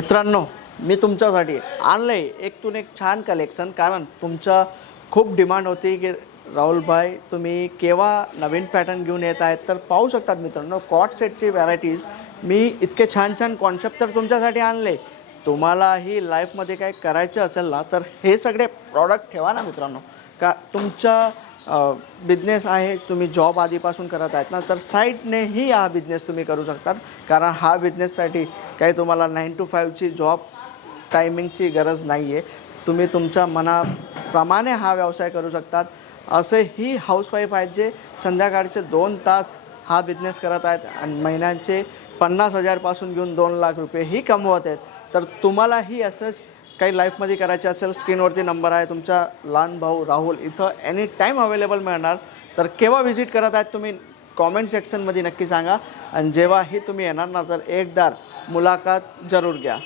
मित्रांनो, मी तुमच्यासाठी आणलंय एकूण एक छान कलेक्शन, कारण तुमचा खूप डिमांड होती की राहुल भाई तुम्ही केव्हा नवीन पॅटर्न घेऊन येत आहेत. तर पाहू शकतात मित्रांनो, कॉट सेटची व्हरायटीज मी इतके छान छान कॉन्सेप्ट तर तुमच्यासाठी आणले. तुम्हालाही लाईफमध्ये काय करायचं असेल ना, तर हे सगळे प्रॉडक्ट ठेवा ना मित्रांनो. का तुमचा बिझनेस आहे, तुम्ही जॉब आधीपासून करत आहेत ना, तर साईडनेही हा बिझनेस तुम्ही करू शकतात. कारण हा बिझनेससाठी काही तुम्हाला 9 to 5ची जॉब टायमिंगची गरज नाही आहे. तुम्ही तुमच्या मनाप्रमाणे हा व्यवसाय करू शकतात. असेही हाऊसवाईफ आहेत जे संध्याकाळचे 2 तास हा बिझनेस करत आहेत आणि महिन्याचे 50,000 पासून घेऊन 2 लाख रुपयेही कमवत आहेत. तर तुम्हालाही असंच काही लाईफमध्ये करायचे असेल, स्क्रीनवरती नंबर आहे तुमचा लहान भाऊ राहुल, इथं एनी टाईम अवेलेबल मिळणार. तर केव्हा व्हिजिट करत आहेत तुम्ही कॉमेंट सेक्शनमध्ये नक्की सांगा. आणि जेव्हाही तुम्ही येणार ना, तर एकदा मुलाखत जरूर घ्या.